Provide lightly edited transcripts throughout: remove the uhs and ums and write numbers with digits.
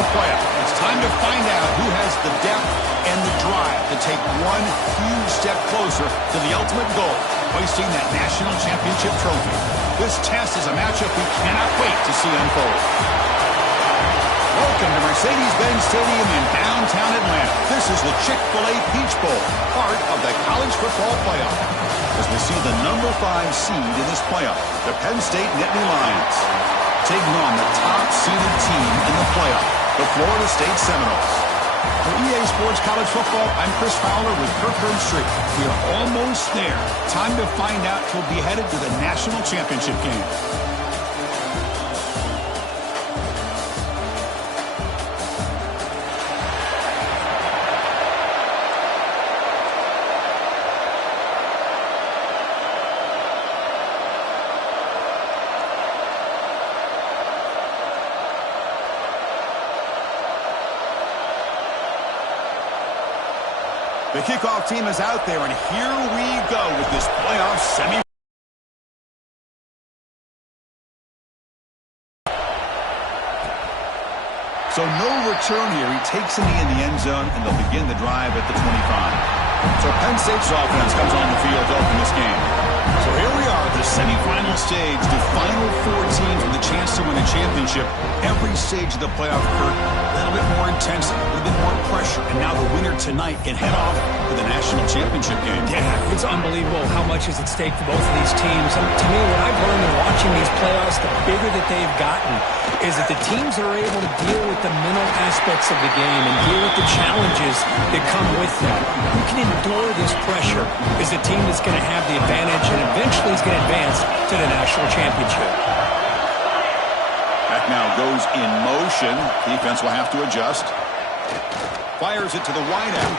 football playoff. It's time to find out who has the depth and the drive to take one huge step closer to the ultimate goal, hoisting that national championship trophy. This test is a matchup we cannot wait to see unfold. Welcome to Mercedes-Benz Stadium in downtown Atlanta. This is the Chick-fil-A Peach Bowl, part of the college football playoff. As we see the number 5 seed in this playoff, the Penn State Nittany Lions, taking on the top-seeded team in the playoff, the Florida State Seminoles. For EA Sports College Football, I'm Chris Fowler with Kirk Herbstreit. We are almost there. Time to find out who'll be headed to the national championship game. The kickoff team is out there, and here we go with this playoff semi. So no return here. He takes in the end zone, and they'll begin the drive at the 25. So Penn State's offense comes on the field to open this game. So here we are, the semifinal stage, the final 4 teams with a chance to win a championship. Every stage of the playoff, Kurt, a little bit more intensity, a little bit more pressure, and now the winner tonight can head off to the national championship game. Yeah, it's unbelievable how much is at stake for both of these teams. And to me, what I've learned in watching these playoffs, the bigger that they've gotten, is that the teams that are able to deal with the mental aspects of the game and deal with the challenges that come with that. Who can endure this pressure is the team that's going to have the advantage and eventually is going to advance to the national championship. That now goes in motion. Defense will have to adjust. Fires it to the wideout.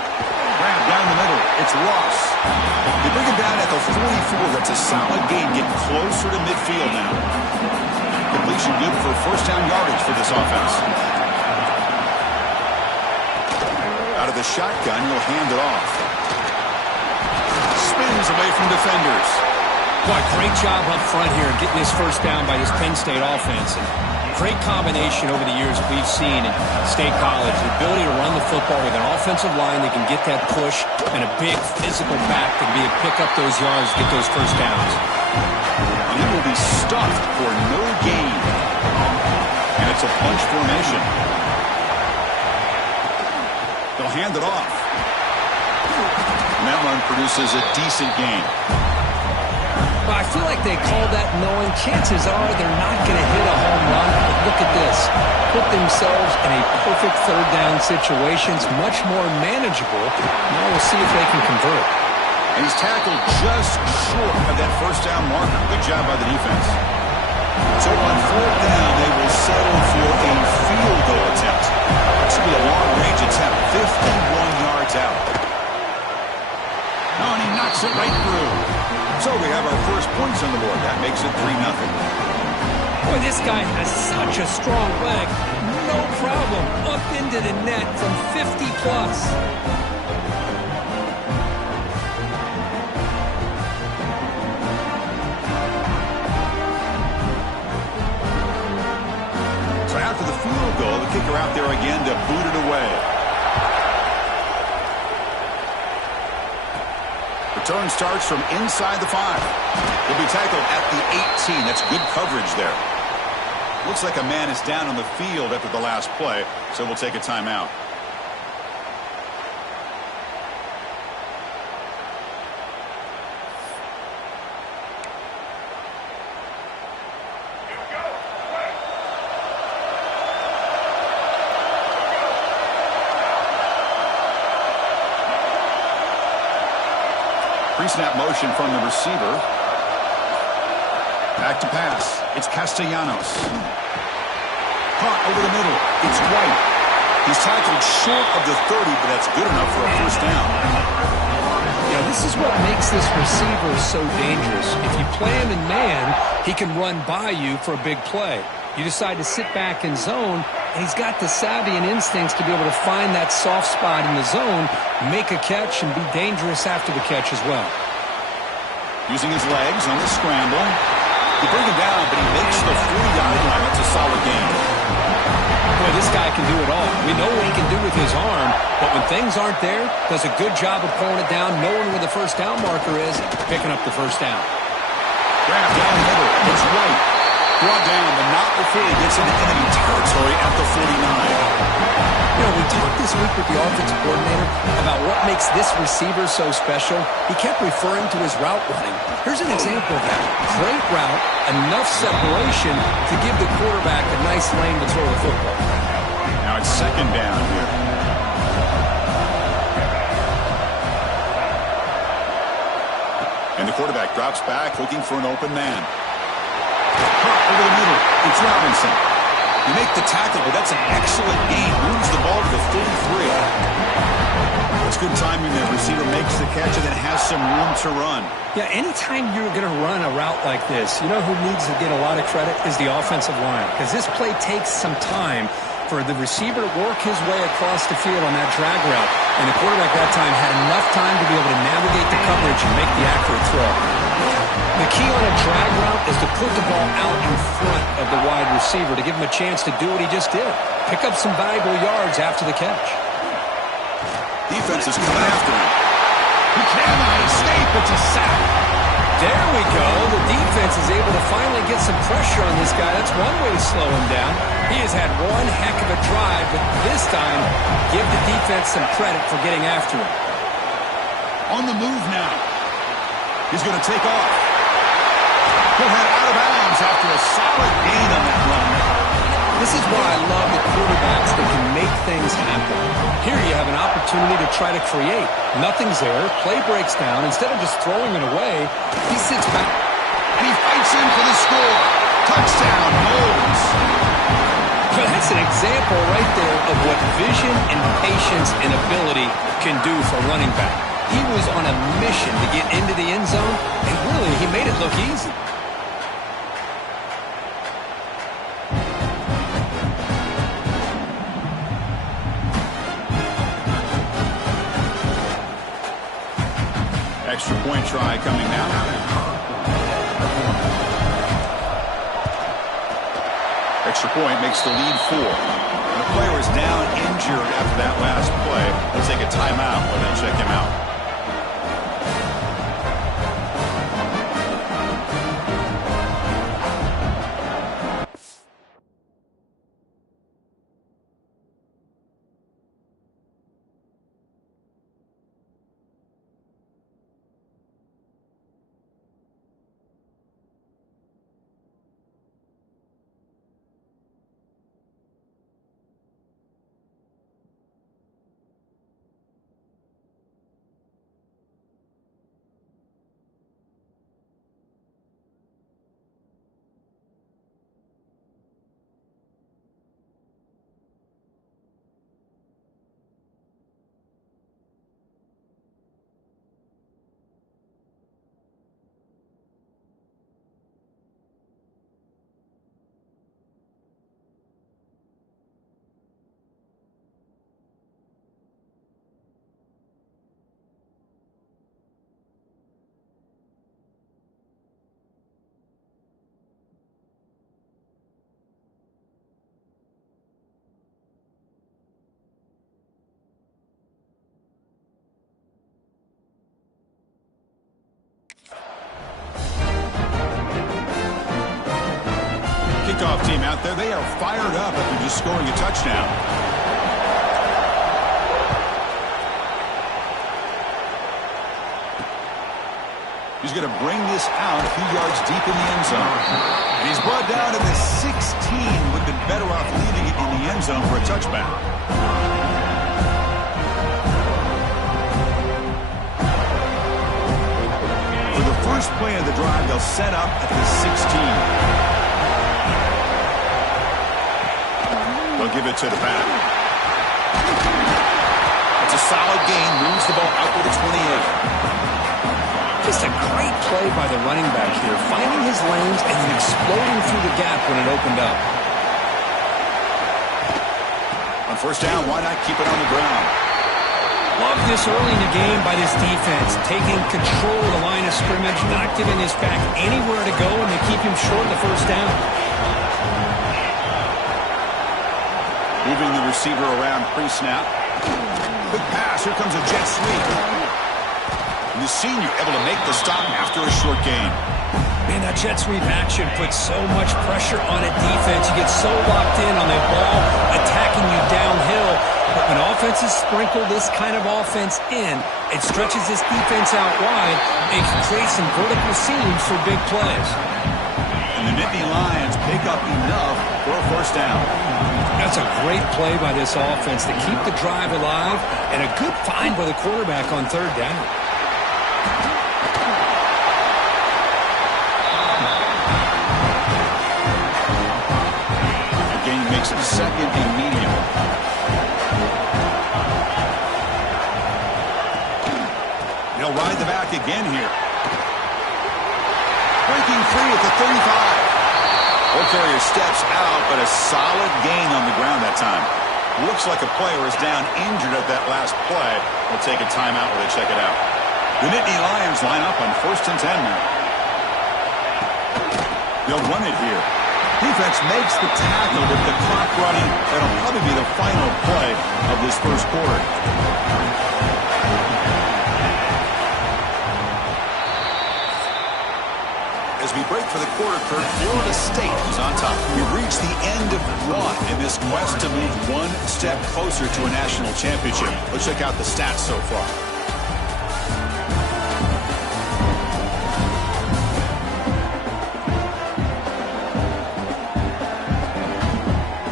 Grab down the middle. It's Ross. They bring him down at the 44. That's a solid gain. Getting closer to midfield now. Completion good for first down yardage for this offense. Out of the shotgun, he'll hand it off. Spins away from defenders. Boy, great job up front here getting this first down by this Penn State offense. And great combination over the years that we've seen in State College. The ability to run the football with an offensive line that can get that push and a big physical back that can be able to pick up those yards, get those first downs. And he will be stuffed for no gain. And it's a punch formation. They'll hand it off. And that run produces a decent gain. I feel like they called that knowing chances are they're not going to hit a home run. But look at this. Put themselves in a perfect third down situation. It's much more manageable. Now we'll see if they can convert. And he's tackled just short of that first down marker. Good job by the defense. So on 4th down, they will settle for a field goal attempt. This will be a long-range attempt, 51 yards out. Oh, and he knocks it right through. So we have our first points on the board. That makes it 3-0. Boy, this guy has such a strong leg. No problem. Up into the net from 50 plus. So after the field goal, the kicker out there again to boot it away. Return starts from inside the 5. He'll be tackled at the 18. That's good coverage there. Looks like a man is down on the field after the last play, so we'll take a timeout. Pre-snap motion from the receiver. Back to pass. It's Castellanos. Caught over the middle. It's White. He's tackled short of the 30, but that's good enough for a first down. Yeah, this is what makes this receiver so dangerous. If you play him in man, he can run by you for a big play. You decide to sit back in zone, and he's got the savvy and instincts to be able to find that soft spot in the zone, make a catch, and be dangerous after the catch as well. Using his legs on the scramble. They bring him down, but he makes the 40-yard line. That's a solid gain. Boy, this guy can do it all. We know what he can do with his arm, but when things aren't there, does a good job of pulling it down, knowing where the first down marker is, picking up the first down. Grab down the middle. It's right. Brought down, but not before he gets into enemy territory at the 49. You know, we talked this week with the offensive coordinator about what makes this receiver so special. He kept referring to his route running. Here's an example of that. Great route, enough separation to give the quarterback a nice lane to throw the football. Now it's second down here. And the quarterback drops back, looking for an open man. Caught over the middle. It's Robinson. You make the tackle, but that's an excellent gain. Moves the ball to the 33. That's good timing there. Receiver makes the catch and then has some room to run. Yeah, anytime you're going to run a route like this, you know who needs to get a lot of credit is the offensive line. Because this play takes some time for the receiver to work his way across the field on that drag route. And the quarterback that time had enough time to be able to navigate the coverage and make the accurate throw. The key on a drag route is to put the ball out in front of the wide receiver to give him a chance to do what he just did. Pick up some valuable yards after the catch. Defense is coming after him. He cannot escape. It's a sack. There we go. The defense is able to finally get some pressure on this guy. That's one way to slow him down. He has had one heck of a drive, but this time, give the defense some credit for getting after him. On the move now. He's going to take off. He'll head out of bounds after a solid gain on that run. This is why I love the quarterbacks that can make things happen. Here you have an opportunity to try to create. Nothing's there. Play breaks down. Instead of just throwing it away, he sits back. And he fights in for the score. Touchdown, Moles. But that's an example right there of what vision and patience and ability can do for a running back. He was on a mission to get into the end zone, and really, he made it look easy. Extra point try coming now. Extra point makes the lead 4. And the player is down injured after that last play. Let's take a timeout while they check him out. Kickoff team out there, they are fired up after just scoring a touchdown. He's going to bring this out a few yards deep in the end zone. And he's brought down to the 16. Would have been better off leaving it in the end zone for a touchback. For the first play of the drive, they'll set up at the 16. They'll give it to the back. It's a solid gain. Moves the ball outward to 28. Just a great play by the running back here, finding his lanes and then exploding through the gap when it opened up. On first down, why not keep it on the ground? Love this early in the game by this defense, taking control of the line of scrimmage, not giving this back anywhere to go, and they keep him short of the first down. Moving the receiver around pre-snap. Quick pass. Here comes a jet sweep. And the senior able to make the stop after a short gain. Man, that jet sweep action puts so much pressure on a defense. You get so locked in on the ball attacking you downhill. But when offenses sprinkle this kind of offense in, it stretches this defense out wide and can create some vertical seams for big plays. And the Nittany Lions pick up enough for a first down. That's a great play by this offense to keep the drive alive, and a good find by the quarterback on third down. The gain makes it second and medium. They'll ride the back again here. Breaking free at the 35. Ball carrier steps out, but a solid gain on the ground that time. Looks like a player is down injured at that last play. We'll take a timeout while they check it out. The Nittany Lions line up on 1st and 10 now. They'll run it here. Defense makes the tackle with the clock running. That'll probably be the final play of this first quarter. As we break for the quarter, Kurt, Florida State is on top. We've reached the end of one in this quest to move one step closer to a national championship. Let's check out the stats so far.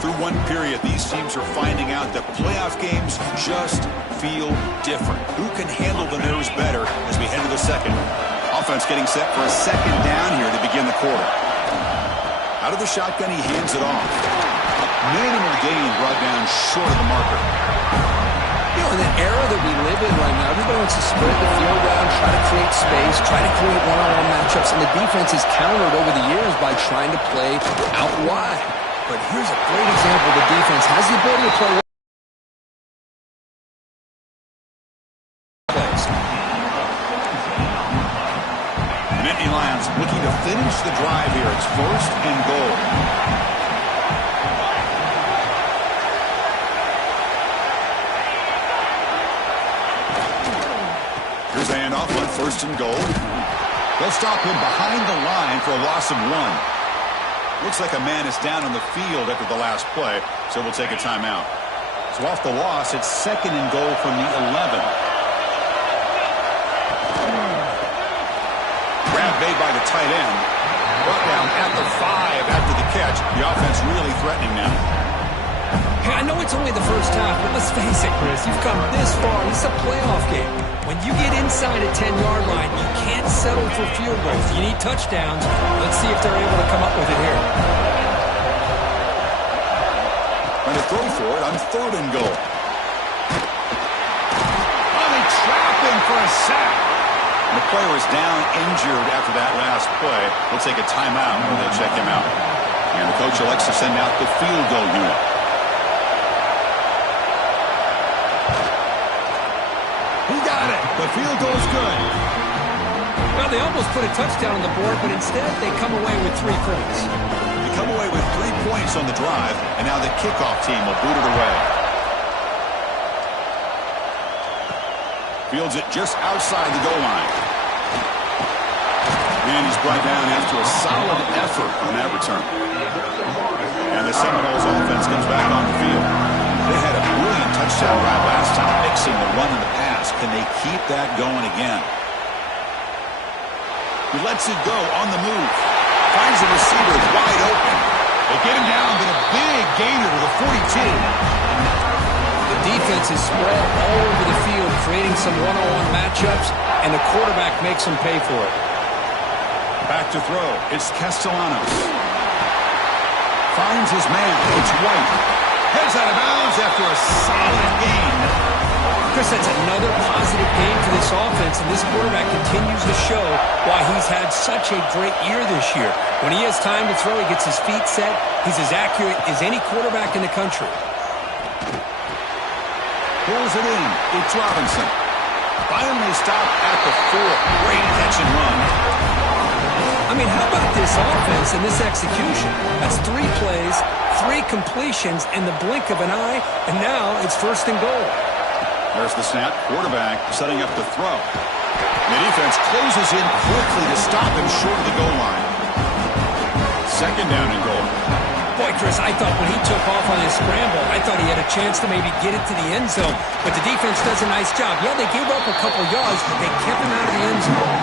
Through one period, these teams are finding out that playoff games just feel different. Who can handle the nerves better as we head to the second? Offense getting set for a second down here to begin the quarter. Out of the shotgun, he hands it off. Minimal gain brought down short of the marker. You know, in the era that we live in right now, everybody wants to spread the field out, try to create space, try to create one-on-one matchups, and the defense is countered over the years by trying to play out wide. But here's a great example. The defense has the ability to play Lions looking to finish the drive here. It's 1st and goal. Here's a handoff on 1st and goal. They'll stop him behind the line for a loss of 1. Looks like a man is down on the field after the last play, so we'll take a timeout. So off the loss, it's 2nd and goal from the 11. Made by the tight end. Brought down at the 5 after the catch. The offense really threatening now. Hey, I know it's only the first half, but let's face it, Chris. You've come this far. This is a playoff game. When you get inside a 10-yard line, you can't settle for field goals. You need touchdowns. Let's see if they're able to come up with it here. Trying to throw for it on 3rd and goal. Oh, they trap him for a sack. The player is down injured after that last play. We'll take a timeout when they check him out. And the coach elects to send out the field goal unit. He got it. The field goal's good. Well, they almost put a touchdown on the board, but instead they come away with 3 points. They come away with 3 points on the drive, and now the kickoff team will boot it away. Fields it just outside the goal line. And he's brought down after a solid effort on that return. And the Seminoles offense comes back on the field. They had a brilliant touchdown drive last time, mixing the run and the pass. Can they keep that going again? He lets it go on the move. Finds the receiver wide open. They get him down, but a big gainer to the 42. The defense is spread all over the field, creating some one-on-one matchups, and the quarterback makes them pay for it. Back to throw. It's Castellanos. Finds his man. It's White. Heads out of bounds after a solid gain. Chris, that's another positive game for this offense, and this quarterback continues to show why he's had such a great year this year. When he has time to throw, he gets his feet set. He's as accurate as any quarterback in the country. Pulls it in. It's Robinson. Finally stopped at the 4. Great catch and run. I mean, how about this offense and this execution? That's 3 plays, 3 completions in the blink of an eye, and now it's 1st and goal. There's the snap. Quarterback setting up the throw. The defense closes in quickly to stop him short of the goal line. 2nd down and goal. Boy, Chris, I thought when he took off on his scramble, I thought he had a chance to maybe get it to the end zone. But the defense does a nice job. Yeah, they gave up a couple yards, but they kept him out of the end zone.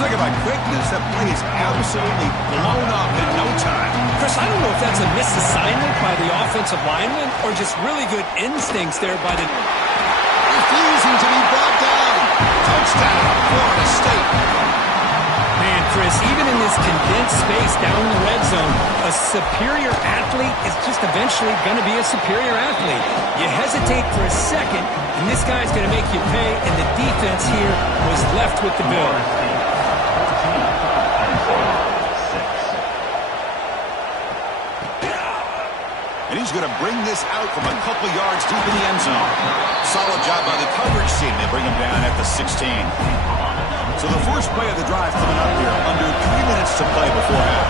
Talk about quickness. That play is absolutely blown up in no time. Chris, I don't know if that's a misassignment by the offensive lineman or just really good instincts there by the... Refusing to be brought down. Touchdown, Florida State. Man, Chris, even in this condensed space down in the red zone, a superior athlete is just eventually going to be a superior athlete. You hesitate for a second, and this guy's going to make you pay, and the defense here was left with the bill. And he's going to bring this out from a couple yards deep in the end zone. Solid job by the coverage team. They bring him down at the 16. So the first play of the drive coming up here. Under 3 minutes to play before half.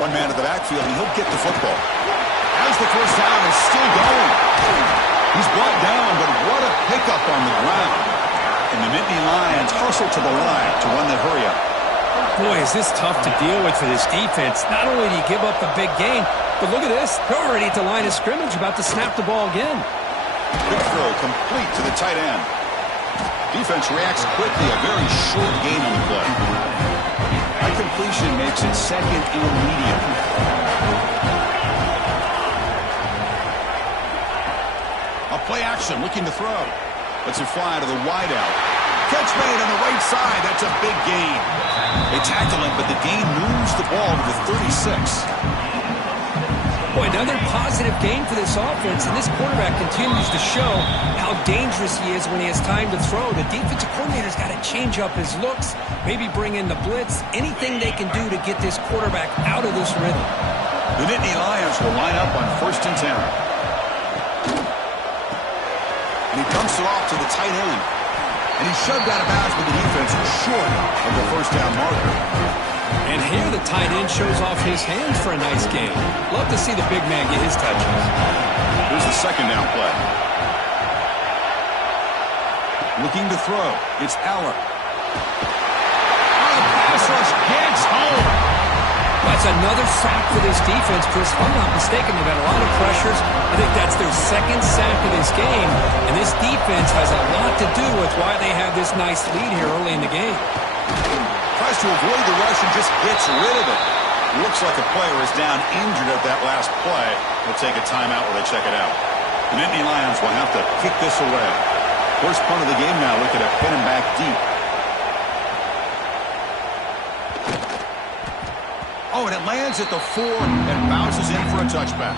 One man at the backfield, and he'll get the football. As the first down is still going. He's brought down, but what a pickup on the ground. And the Nittany Lions hustle to the line to run the hurry up. Boy, is this tough to deal with for this defense. Not only do you give up a big gain, but look at this. They're already at the line of scrimmage, about to snap the ball again. Big throw complete to the tight end. Defense reacts quickly. A very short gain on the play. That completion makes it 2nd and medium. A play action, looking to throw. Lets it fly to the wideout. Catch made on the right side. That's a big gain. They tackle him, but the gain moves the ball to the 36. Boy, another positive gain for this offense, and this quarterback continues to show how dangerous he is when he has time to throw. The defensive coordinator's got to change up his looks, maybe bring in the blitz, anything they can do to get this quarterback out of this rhythm. The Nittany Lions will line up on 1st and 10. And he dumps it off to the tight end. And he's shoved out of bounds with the defense short of the 1st down marker. And here the tight end shows off his hands for a nice game. Love to see the big man get his touches. Here's the 2nd down play. Looking to throw. It's Aller. Oh, the pass rush gets home. That's another sack for this defense, Chris. If I'm not mistaken, they've had a lot of pressures. I think that's their 2nd sack of this game. And this defense has a lot to do with why they have this nice lead here early in the game. Tries to avoid the rush and just gets rid of it. Looks like a player is down injured at that last play. We'll take a timeout while they check it out. The Nittany Lions will have to kick this away. First punt of the game now, looking at Penn back deep. Oh, and it lands at the 4 and bounces in for a touchback.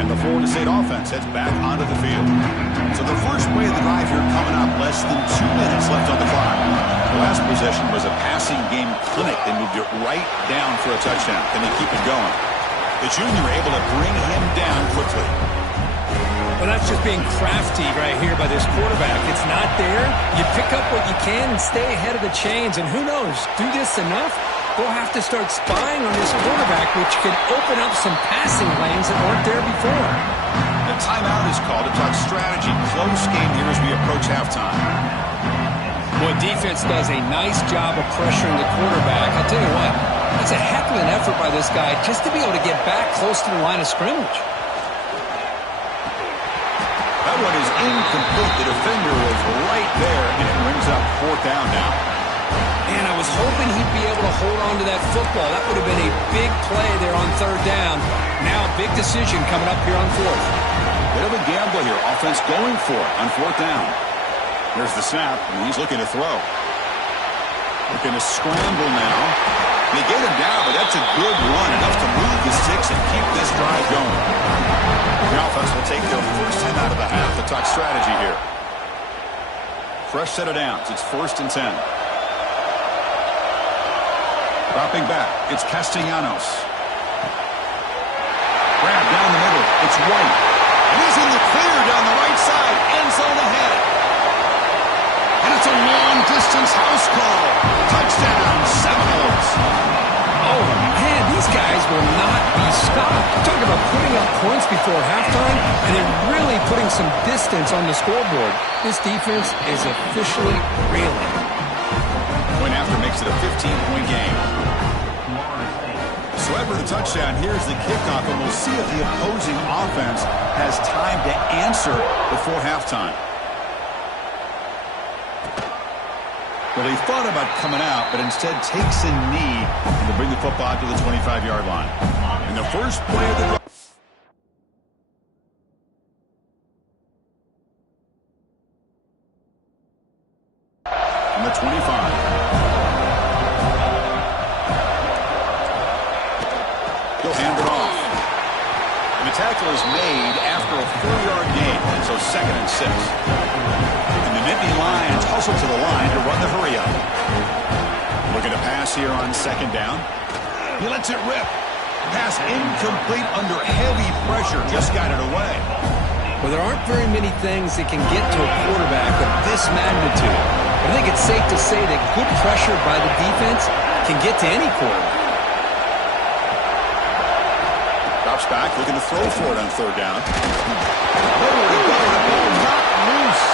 And the Florida State offense heads back onto the field. So the first play of the drive here coming up, less than 2 minutes left on the clock. The last possession was a passing game clinic. They moved it right down for a touchdown. Can they keep it going? The junior able to bring him down quickly. Well, that's just being crafty right here by this quarterback. It's not there. You pick up what you can and stay ahead of the chains. And who knows, do this enough, they'll have to start spying on this quarterback, which could open up some passing lanes that weren't there before. The timeout is called to talk strategy. Close game here as we approach halftime. Boy, defense does a nice job of pressuring the quarterback. I'll tell you what, it's a heck of an effort by this guy just to be able to get back close to the line of scrimmage. That one is incomplete. The defender was right there, and it brings up 4th down now. And I was hoping he'd be able to hold on to that football. That would have been a big play there on 3rd down. Now a big decision coming up here on 4th. Bit of a gamble here. Offense going for it on 4th down. There's the snap, and he's looking to throw. Looking to scramble now. They get him down, but that's a good run. Enough to move the sticks and keep this drive going. The offense will take their first time out of the half to talk strategy here. Fresh set of downs. It's 1st and 10. Dropping back. It's Castellanos. Grab down the middle. It's White. And he's in the clear down the right side. End zone ahead. And it's a long-distance house call. Touchdown, Seminoles. Oh, man, these guys will not be stopped. Talk about putting up points before halftime, and then really putting some distance on the scoreboard. This defense is officially reeling. Point after makes it a 15-point game. So after the touchdown, here's the kickoff, and we'll see if the opposing offense has time to answer before halftime. Well, he thought about coming out, but instead takes a knee to bring the football to the 25-yard line. And the first play of the drive. From the 25. He'll hand it off. And the tackle is made after a 4-yard gain, so 2nd and 6. And the Nittany Lions hustle to the line to run the hurry-up. Looking to pass here on 2nd down. He lets it rip. Pass incomplete under heavy pressure. Just got it away. Well, there aren't very many things that can get to a quarterback of this magnitude. But I think it's safe to say that good pressure by the defense can get to any quarterback. Drops back, looking to throw for it on 3rd down. Nowhere to go. The ball not loose.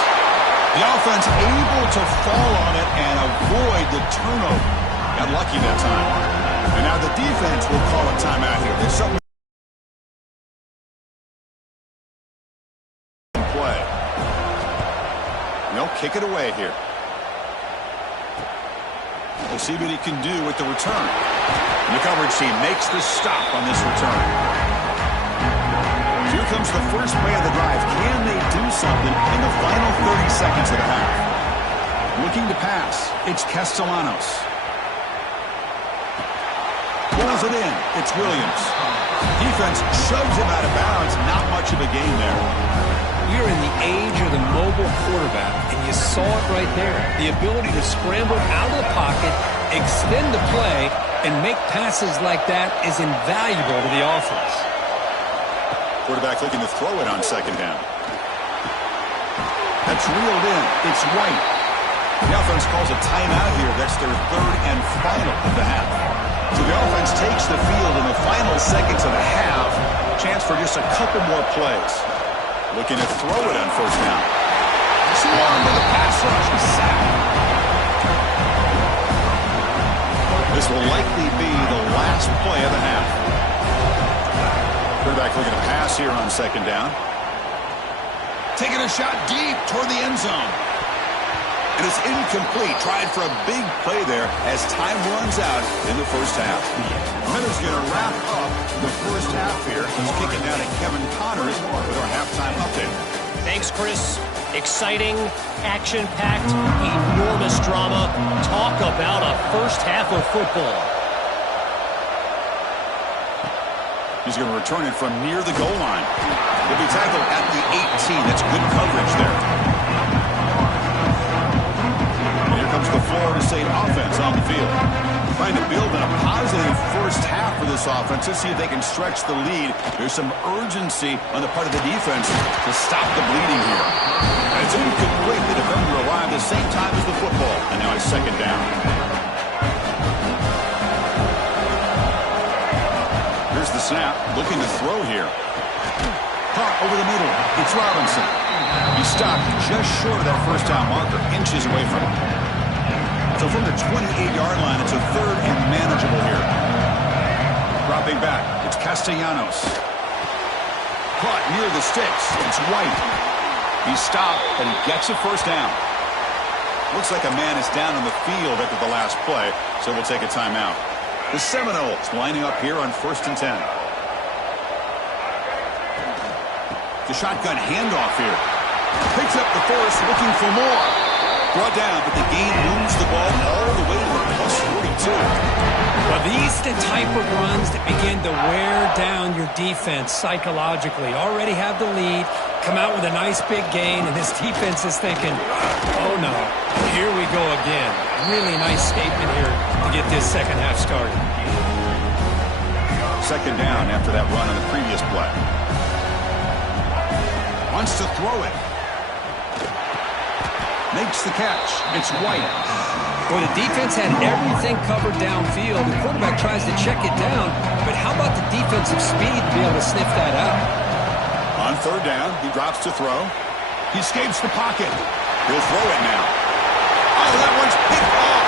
The offense able to fall on it and avoid the turnover. Got lucky that time. And now the defense will call a timeout here. There's something in play. And they'll kick it away here. We'll see what he can do with the return. And the coverage team makes the stop on this return. Here comes the first play of the drive. Can they do something in the final 30 seconds of the half? Looking to pass. It's Castellanos. Pulls it in. It's Williams. Defense shoves him out of bounds. Not much of a gain there. We're in the age of the mobile quarterback, and you saw it right there. The ability to scramble out of the pocket, extend the play, and make passes like that is invaluable to the offense. Quarterback looking to throw it on 2nd down. That's reeled in. It's White. The offense calls a timeout here. That's their 3rd and final of the half. So the offense takes the field in the final seconds of the half. Chance for just a couple more plays. Looking to throw it on 1st down. Swarm with a pass rush. Sack. This will likely be the last play of the half. Quarterback looking to pass here on 2nd down. Taking a shot deep toward the end zone. And it's incomplete. Tried for a big play there as time runs out in the first half. Miller's going to wrap up the first half here. He's kicking down at Kevin Connors with our halftime update. Thanks, Chris. Exciting, action-packed, enormous drama. Talk about a first half of football. He's going to return it from near the goal line. He'll be tackled at the 18. That's good coverage there. And here comes the Florida State offense on the field. Trying to build on a positive first half for this offense. Let's see if they can stretch the lead. There's some urgency on the part of the defense to stop the bleeding here. And it's incomplete. The defender arrived at the same time as the football. And now it's 2nd down. Here's the snap. Looking to throw here. Caught over the middle. It's Robinson. He stopped just short of that first down marker. Inches away from it. So from the 28-yard line, it's a 3rd and manageable here. Dropping back. It's Castellanos. Caught near the sticks. It's White. He stopped, and he gets a first down. Looks like a man is down on the field after the last play, so we'll take a timeout. The Seminoles lining up here on 1st and 10. The shotgun handoff here. Picks up the first, looking for more. Brought down, but the game moves the ball all the way to the +42. Well, these are the type of runs that begin to wear down your defense psychologically. Already have the lead, come out with a nice big gain, and this defense is thinking, oh no, here we go again. Really nice statement here to get this second half started. 2nd down after that run on the previous play. Wants to throw it. Makes the catch. It's White. Well, the defense had everything covered downfield. The quarterback tries to check it down, but how about the defensive speed to be able to sniff that out? On third down, he drops to throw. He escapes the pocket. He'll throw it now. Oh, that one's picked off.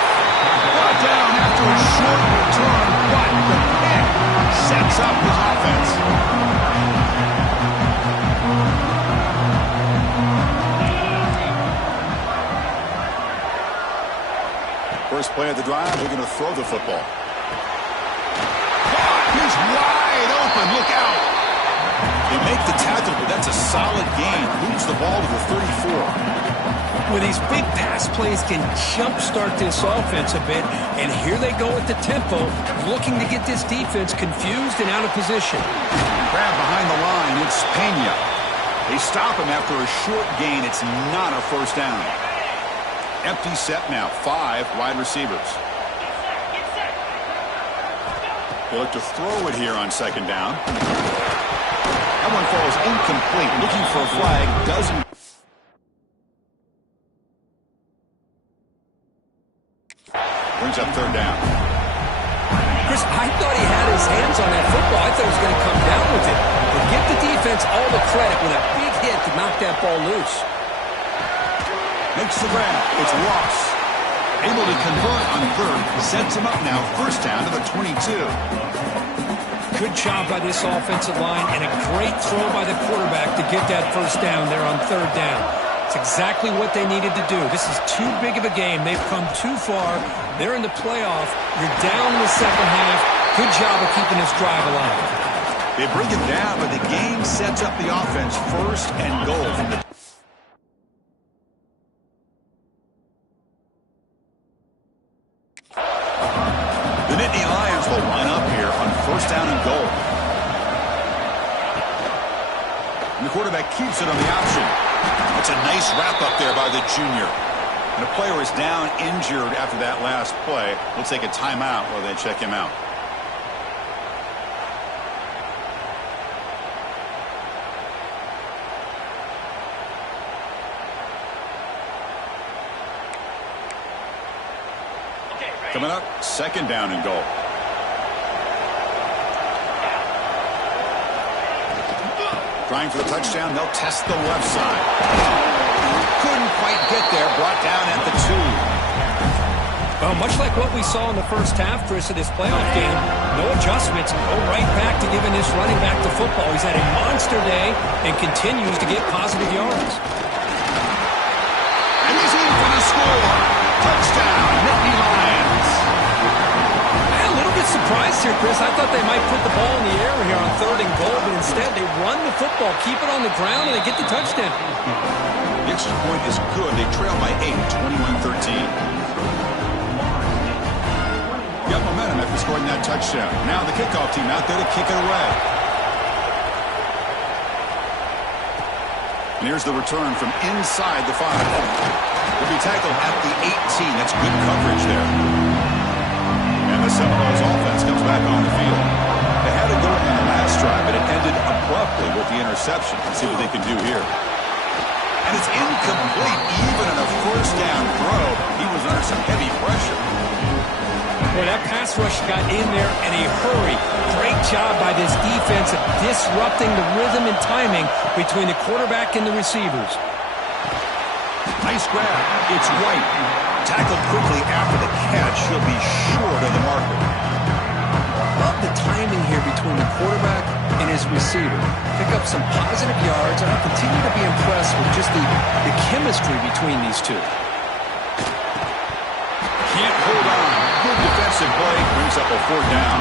Brought down after a short return, but the pick sets up his offense. First play of the drive, they're going to throw the football. He's wide open. Look out. They make the tackle, but that's a solid gain. Moves the ball to the 34. Well, these big pass plays can jumpstart this offense a bit, and here they go at the tempo, looking to get this defense confused and out of position. Grab behind the line, it's Penn. They stop him after a short gain. It's not a first down. Empty set now, 5 wide receivers. They look to throw it here on second down. That one falls incomplete. Looking for a flag, doesn't. Brings up third down. Chris, I thought he had his hands on that football. I thought he was going to come down with it. But give the defense all the credit with a big hit to knock that ball loose. Makes the grab. It's Ross. Able to convert on third. Sets him up now. First down to the 22. Good job by this offensive line and a great throw by the quarterback to get that first down there on third down. It's exactly what they needed to do. This is too big of a game. They've come too far. They're in the playoff. You're down in the second half. Good job of keeping this drive alive. They bring it down, but the game sets up the offense first and goal from the. The Nittany Lions will line up here on first down and goal. And the quarterback keeps it on the option. It's a nice wrap-up there by the junior. And the player is down injured after that last play. We'll take a timeout while they check him out. Coming up, second down and goal. Trying for the touchdown, they'll test the left side. Couldn't quite get there, brought down at the 2. Well, much like what we saw in the first half, Chris, of this playoff game, no adjustments. Go right back to giving this running back the football. He's had a monster day and continues to get positive yards. And he's in for the score. Touchdown, Nittany Lions. A little bit surprised here, Chris. I thought they might put the ball in the air here on third and goal, but instead they run the football, keep it on the ground, and they get the touchdown. The extra point is good. They trail by 8, 21-13. Got momentum after scoring that touchdown. Now the kickoff team out there to kick it away. And here's the return from inside the 5. Will be tackled at the 18. That's good coverage there. And the Seminoles offense comes back on the field. They had it going on the last drive, but it ended abruptly with the interception. Let's see what they can do here. And it's incomplete, even on a first down throw. He was under some heavy pressure. Boy, that pass rush got in there in a hurry. Great job by this defense of disrupting the rhythm and timing between the quarterback and the receivers. Nice grab. It's White. Tackled quickly after the catch. He'll be short of the marker. Love the timing here between the quarterback and his receiver. Pick up some positive yards, and I'll continue to be impressed with just the chemistry between these two. Can't hold on. Good defensive play. Brings up a fourth down.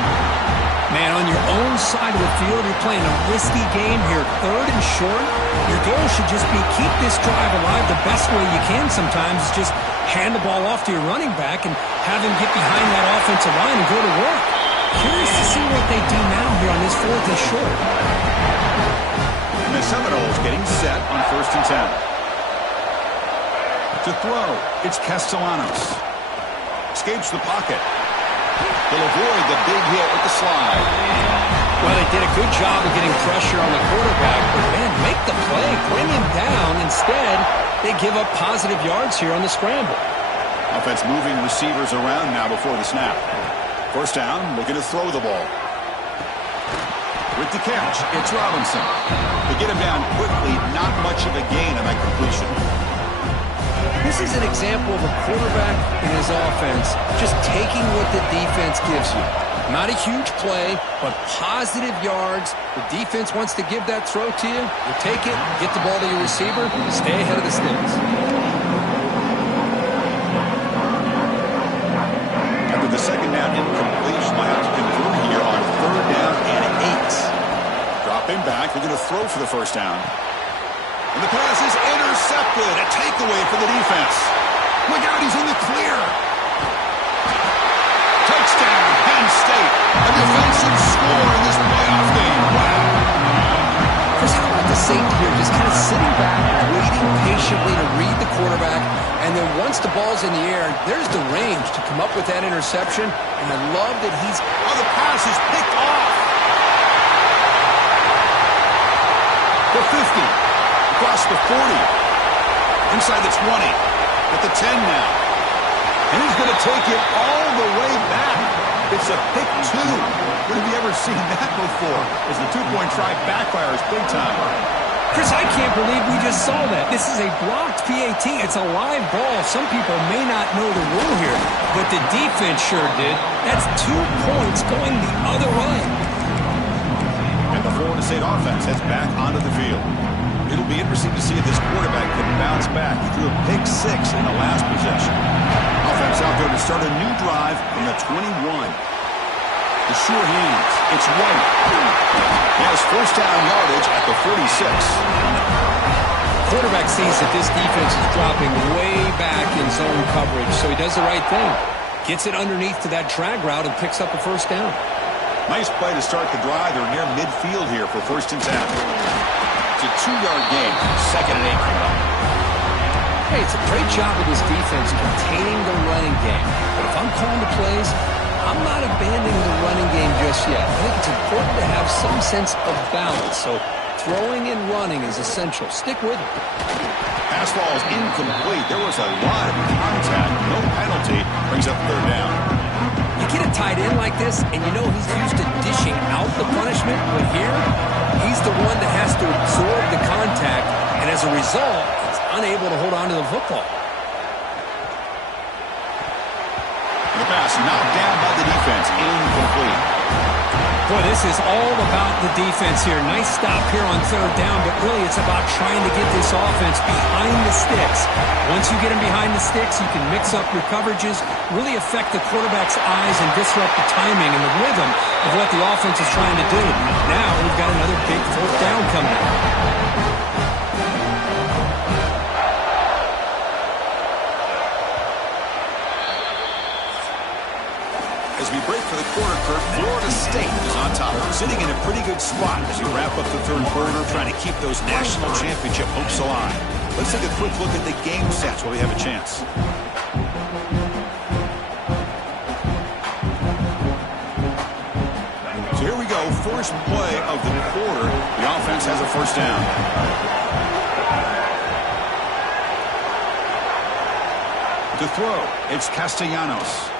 Man, on your own side of the field, you're playing a risky game here. Third and short. Your goal should just be keep this drive alive the best way you can sometimes. Is just hand the ball off to your running back and have him get behind that offensive line and go to work. Curious to see what they do now here on this fourth and short. And the Seminoles getting set on first and 10. To throw, it's Castellanos. Escapes the pocket. They'll avoid the big hit with the slide. Well, they did a good job of getting pressure on the quarterback, but, man, make the play, bring him down. Instead, they give up positive yards here on the scramble. Offense moving receivers around now before the snap. First down, looking to throw the ball. With the catch, it's Robinson. They get him down quickly, not much of a gain on that completion. This is an example of a quarterback in his offense just taking what the defense gives you. Not a huge play, but positive yards. The defense wants to give that throw to you. You take it, get the ball to your receiver, stay ahead of the sticks. After the second down incompletion, I have to convert here on third down and 8. Dropping back, looking to throw for the first down. And the pass is intercepted. A takeaway for the defense. Look out, he's in the clear. Touchdown, Penn State. A defensive score in this playoff game. Wow. Chris, how about the safety here? Just kind of sitting back, waiting patiently to read the quarterback. And then once the ball's in the air, there's the range to come up with that interception. And I love that he's... Oh, the pass is picked off. The 50. Across the 40. Inside the 20. At the 10 now. And he's going to take it all the way back. It's a pick 2. When have you ever seen that before? As the two-point try backfires big time. Chris, I can't believe we just saw that. This is a blocked PAT. It's a live ball. Some people may not know the rule here, but the defense sure did. That's 2 points going the other way. And the Florida State offense heads back onto the field. It'll be interesting to see if this quarterback can bounce back. He threw a pick 6 in the last possession. Offense out there to start a new drive from the 21. The sure hands. It's White. He has first down yardage at the 46. Quarterback sees that this defense is dropping way back in zone coverage, so he does the right thing. Gets it underneath to that drag route and picks up a first down. Nice play to start the drive. They're near midfield here for first and 10. It's a 2-yard gain. Second and 8 coming up. Hey, it's a great job of this defense containing the running game. But if I'm calling the plays, I'm not abandoning the running game just yet. I think it's important to have some sense of balance. So throwing and running is essential. Stick with it. Pass ball is incomplete. There was a lot of contact. No penalty. Brings up third down. You get a tight end like this, and you know he's used to dishing out the punishment. But here, he's the one that has to absorb the contact, and as a result, he's unable to hold on to the football. The pass knocked down by the defense. Incomplete. Boy, this is all about the defense here. Nice stop here on third down, but really it's about trying to get this offense behind the sticks. Once you get them behind the sticks, you can mix up your coverages, really affect the quarterback's eyes and disrupt the timing and the rhythm of what the offense is trying to do. Now we've got another big fourth down coming up. As we break for the quarter, Kirk, Florida State is on top, sitting in a pretty good spot as we wrap up the third quarter, trying to keep those national championship hopes alive. Let's take a quick look at the game stats while we have a chance. So here we go, first play of the quarter. The offense has a first down. To throw, it's Castellanos.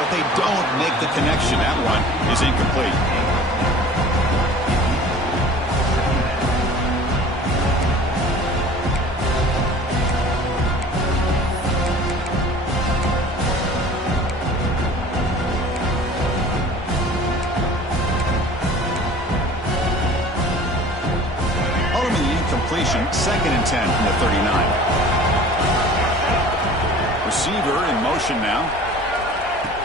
But they don't make the connection. That one is incomplete. Ultimately, incompletion, second and 10 from the 39. Receiver in motion now.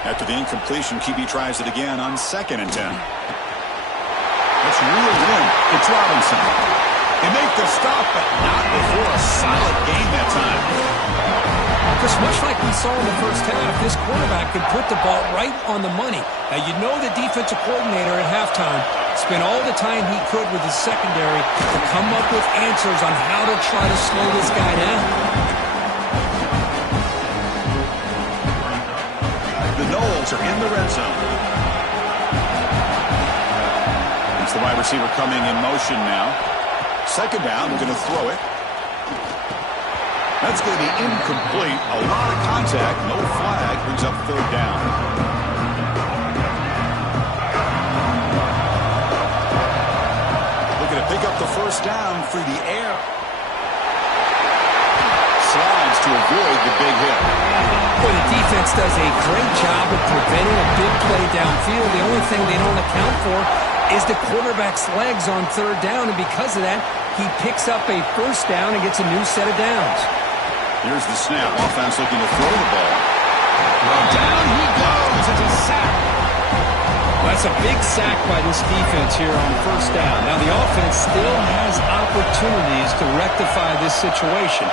After the incompletion, QB tries it again on second and 10. That's reeled in. It's Robinson. They make the stop, but not before a solid game that time. Just much like we saw in the first half, this quarterback could put the ball right on the money. Now, you know the defensive coordinator at halftime spent all the time he could with his secondary to come up with answers on how to try to slow this guy down. The Noles are in the red zone. Wide receiver coming in motion now. Second down, we're going to throw it. That's going to be incomplete. A lot of contact, no flag, brings up third down. Looking to pick up the first down through the air. Slides to avoid the big hit. Boy, the defense does a great job of preventing a big play downfield. The only thing they don't account for is the quarterback's legs on third down, and because of that, he picks up a first down and gets a new set of downs. Here's the snap. Offense looking to throw the ball. Well, down he goes. It's a sack. Well, that's a big sack by this defense here on first down. Now, the offense still has opportunities to rectify this situation,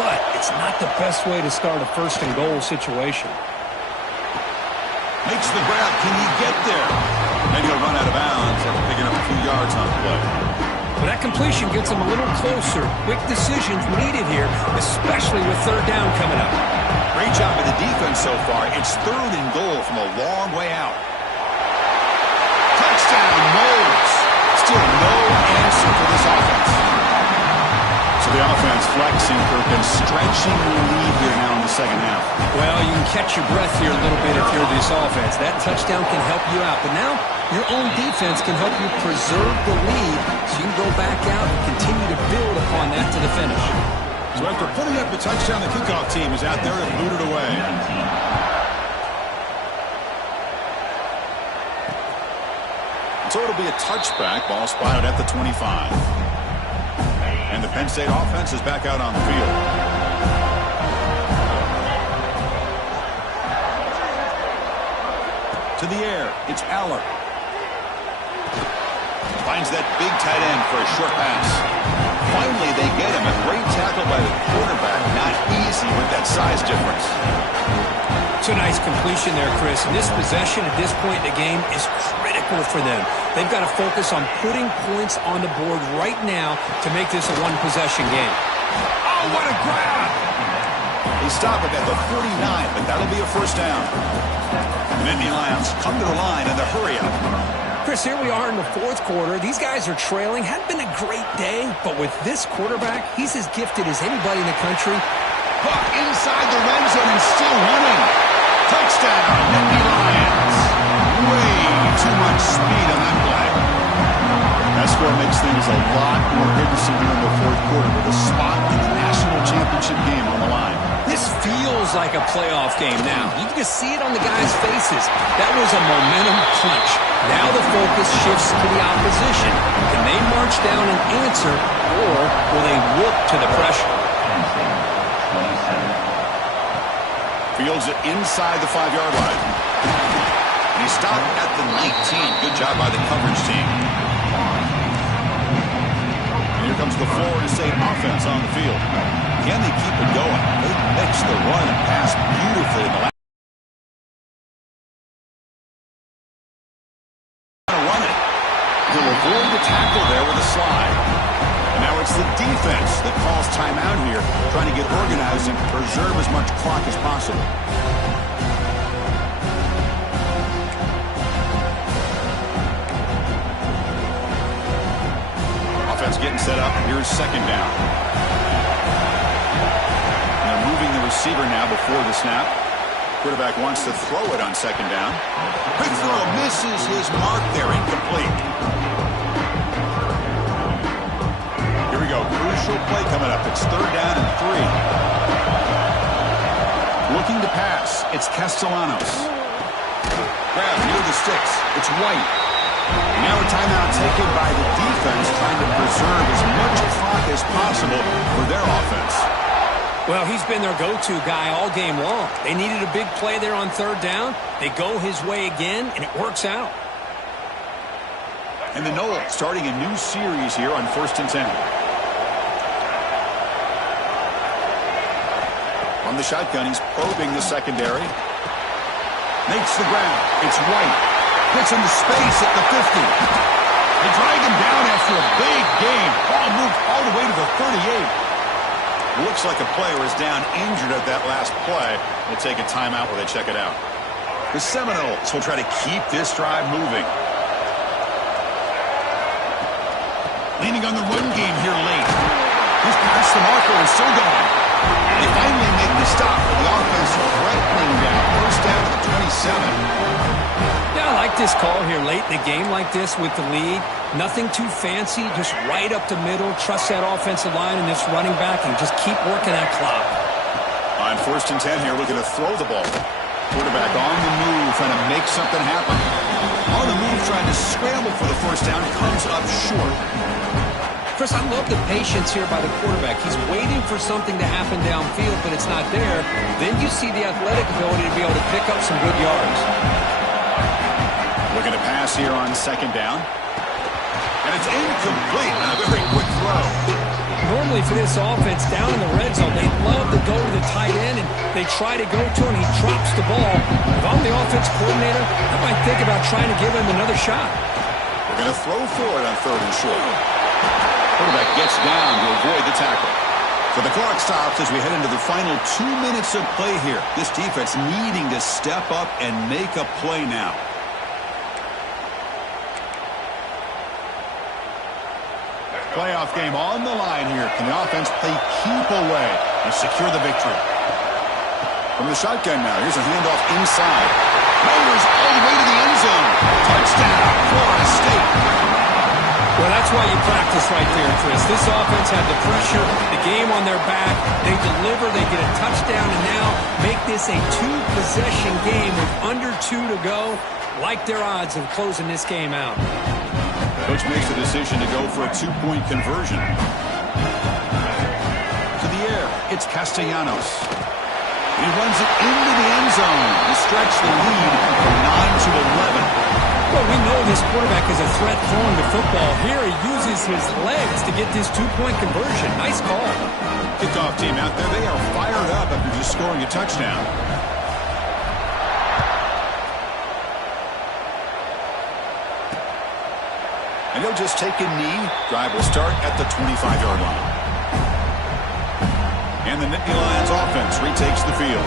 but it's not the best way to start a first and goal situation. Makes the grab. Can he get there? And he'll run out of bounds after picking up a few yards on the play. But that completion gets him a little closer. Quick decisions needed here, especially with third down coming up. Great job of the defense so far. It's third and goal from a long way out. Touchdown, Knowles. Still no answer for this offense. So the offense flexing, and stretching the lead here now in the second half. Well, you can catch your breath here a little bit if you're this offense. That touchdown can help you out. But now your own defense can help you preserve the lead so you can go back out and continue to build upon that to the finish. So after putting up the touchdown, the kickoff team is out there and boot it away. So it'll be a touchback. Ball spotted at the 25. And the Penn State offense is back out on the field. To the air, it's Aller. Finds that big tight end for a short pass. Finally, they get him. A great tackle by the quarterback. Not easy with that size difference. It's a nice completion there, Chris. And this possession at this point in the game is critical for them. They've got to focus on putting points on the board right now to make this a one-possession game. Oh, what a grab! They stop it at the 49, but that'll be a first down. The Nittany Lions come to the line in the hurry-up. Chris, here we are in the fourth quarter. These guys are trailing. Hadn't been a great day, but with this quarterback, he's as gifted as anybody in the country. Buck inside the red zone and still running. Touchdown, Nittany Lions. Way too much speed on that play. That score makes things a lot more interesting here in the fourth quarter with a spot in the national championship game on the line. This feels like a playoff game now. You can just see it on the guys' faces. That was a momentum punch. Now the focus shifts to the opposition. Can they march down and answer, or will they look to the pressure? Fields it inside the 5-yard line. And he stopped at the 19. Good job by the coverage team. And here comes the Florida State offense on the field. Can they keep it going? They mix the run and pass beautifully in the last. Run it. He'll avoid the tackle there with a slide. And now it's the defense that calls timeout here, trying to get organized and preserve as much clock as possible. Offense getting set up. Here's second down. And they're moving the receiver now before the snap. Quarterback wants to throw it on second down. Quick throw, misses his mark there, incomplete. Here we go, crucial play coming up. It's third down and 3. Looking to pass, it's Castellanos. Grab near the sticks, it's White. Now a timeout taken by the defense, trying to preserve as much clock as possible for their offense. Well, he's been their go-to guy all game long. They needed a big play there on third down. They go his way again, and it works out. And the Knowles starting a new series here on 1st and 10. On the shotgun, he's probing the secondary. Makes the ground. It's White. Gets into space at the 50. They drag him down after a big game. Ball moved all the way to the 38. Looks like a player is down injured at that last play. We'll take a timeout while they check it out. The Seminoles will try to keep this drive moving. Leaning on the run game here late. He's past the marker and still going. They finally make the stop for the offense threatening down. First down to the 27. Yeah, I like this call here late in the game like this with the lead. Nothing too fancy, just right up the middle. Trust that offensive line and this running back and just keep working that clock. On 1st and 10 here, looking to throw the ball. Quarterback on the move, trying to make something happen. On the move, trying to scramble for the first down, comes up short. Chris, I love the patience here by the quarterback. He's waiting for something to happen downfield, but it's not there. Then you see the athletic ability to be able to pick up some good yards. Looking to pass here on 2nd down. And it's incomplete on a very quick throw. Normally for this offense, down in the red zone, they love to go to the tight end, and they try to go to him. He drops the ball. If I'm the offense coordinator, I might think about trying to give him another shot. We're going to throw for it on 3rd and short. Quarterback gets down to avoid the tackle. So the clock stops as we head into the final 2 minutes of play here. This defense needing to step up and make a play now. Playoff game on the line here. Can the offense play keep away and secure the victory? From the shotgun now, here's a handoff inside. Motors all the way to the end zone. Touchdown, Florida State. Well, that's why you practice right there, Chris. This offense had the pressure, the game on their back. They deliver, they get a touchdown, and now make this a 2-possession game with under 2 to go. Like their odds of closing this game out. Coach makes the decision to go for a 2-point conversion. To the air, it's Castellanos. He runs it into the end zone to stretch the lead from 9 to 11. Well, we know this quarterback is a threat throwing the football. Here he uses his legs to get this 2-point conversion. Nice call. Kickoff team out there, they are fired up after just scoring a touchdown. And he'll just take a knee. Drive will start at the 25-yard line. And the Nittany Lions offense retakes the field.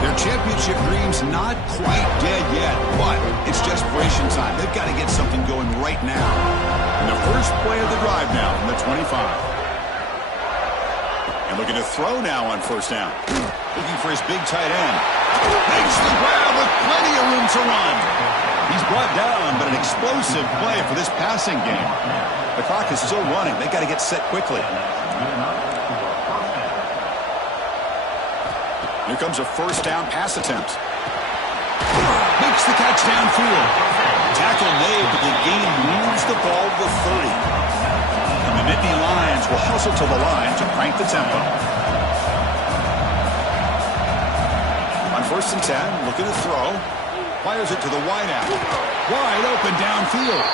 Their championship dreams not quite dead yet, but it's desperation time. They've got to get something going right now. And the first play of the drive now from the 25. And looking to throw now on 1st down. Looking for his big tight end. Makes the grab with plenty of room to run. He's brought down, but an explosive play for this passing game. The clock is still running. They've got to get set quickly. Here comes a 1st down pass attempt. Makes the catch downfield. Tackle made, but the gain moves the ball to the 30. And the Nittany Lions will hustle to the line to crank the tempo. On 1st and 10, looking to throw. Fires it to the wideout. Wide open downfield.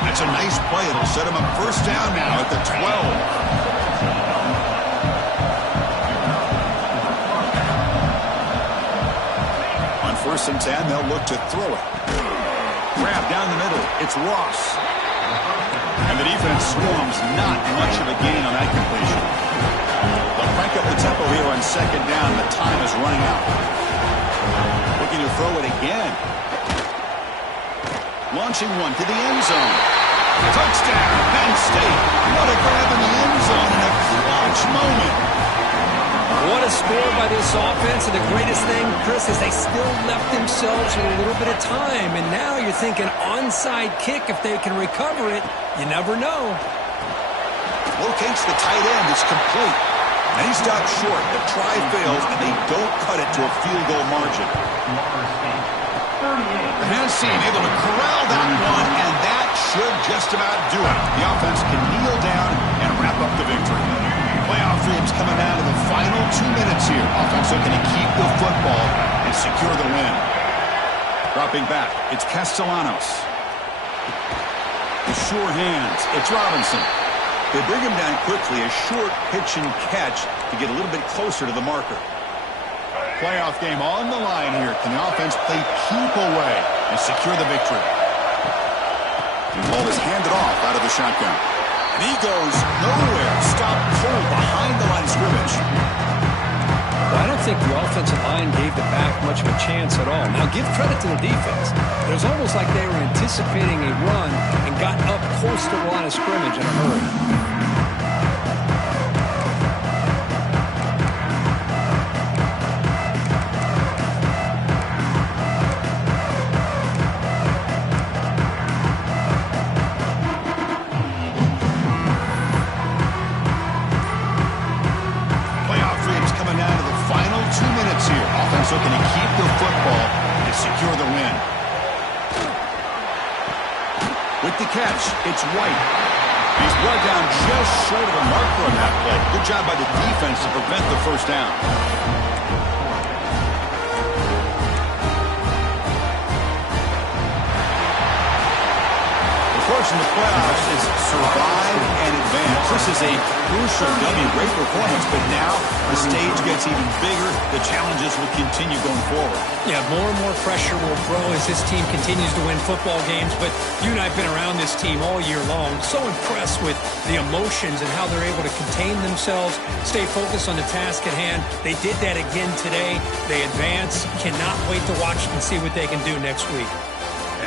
That's a nice play. It'll set him up 1st down now at the 12. On 1st and 10, they'll look to throw it. Grab down the middle. It's Ross. And the defense swarms. Not much of a gain on that completion. They'll crank up the tempo here on 2nd down. The time is running out. Looking to throw it again. Launching one to the end zone. Touchdown, Penn State. What a grab in the end zone in a clutch moment. What a score by this offense, and the greatest thing, Chris, is they still left themselves with a little bit of time, and now you're thinking onside kick if they can recover it. You never know. Locates the tight end. It's complete. And he stops short. The try fails, and they don't cut it to a field goal margin. The hands team able to corral that one, and that should just about do it. The offense can kneel down and wrap up the victory. Playoff dreams coming down to the final 2 minutes here. Offense looking to keep the football and secure the win. Dropping back, it's Castellanos. The sure hands, it's Robinson. They bring him down quickly, a short pitch and catch to get a little bit closer to the marker. Playoff game on the line here. Can the offense play keep away and secure the victory? The ball is handed off out of the shotgun. And he goes nowhere. Stopped cold behind the line of scrimmage. Well, I don't think the offensive line gave the back much of a chance at all. Now, give credit to the defense. It was almost like they were anticipating a run and got up close to the line of scrimmage in a hurry. Looking to keep the football to secure the win. With the catch, it's White. He's brought down just short of the marker on that play. Good job by the defense to prevent the first down. The course in the playoffs is survive and advance. This is a crucial W. Great performance, but now the stage gets even bigger. The challenges will continue going forward. Yeah, more and more pressure will grow as this team continues to win football games. But you and I have been around this team all year long. So impressed with the emotions and how they're able to contain themselves, stay focused on the task at hand. They did that again today. They advance. Cannot wait to watch and see what they can do next week.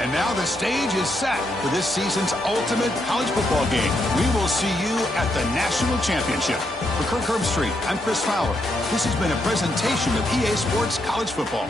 And now the stage is set for this season's ultimate college football game. We will see you at the National Championship. For Kirk Herbstreit, I'm Chris Fowler. This has been a presentation of EA Sports College Football.